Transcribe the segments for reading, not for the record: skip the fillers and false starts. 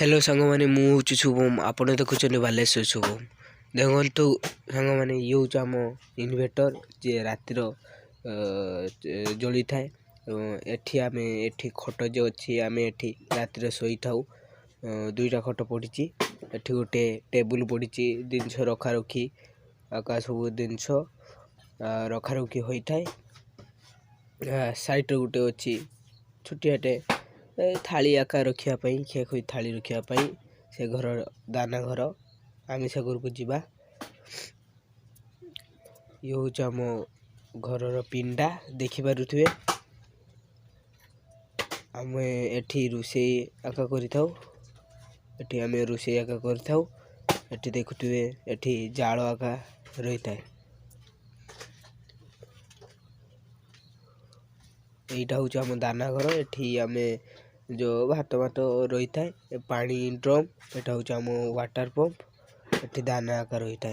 Hello सांग मैंने मुझे शुभम आप देखुं बालेश्वर शुभम देखु सांग मैंने ये हूँ आम इनभेटर जे रातिर जली थाए एठी आम एठी खट जो अच्छी आम एठी रातिर शोई थाऊ दुईटा खट पड़ी एठी गोटे टेबुल पड़ी जिनस रखा रखी आका सब जिनस रखा रखी होता है साइड गोटे अच्छी छुटियाटे थाली आकार रखापी खियाखुई थाली रखापी से घर दाना घर आम से घर को जीवा ये हूँ आम घर पिंडा देखिपे आम एठी रोषे आका करी आम रोषे आका करी देखुए एठी जाल आका रही था यहीटा हूँ आम दाना घर एठी आम जो भात भात रही था पानी ड्रम एटा हूँ आम वाटर पंप एठी दाना आका रही था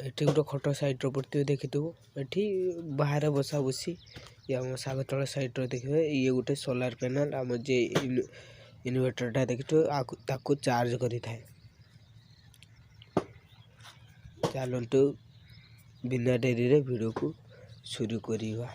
एठी गोटे खट साइड पड़ते देखिथु एठी बाहर बसा बसी ये आम साग तल साइड देखिए ये गोटे सोलार पैनल आम जे इनवर्टरटा देखिथु चार्ज करी थाए चलतु बिना डेरी रे वीडियो को शुरू करिवा।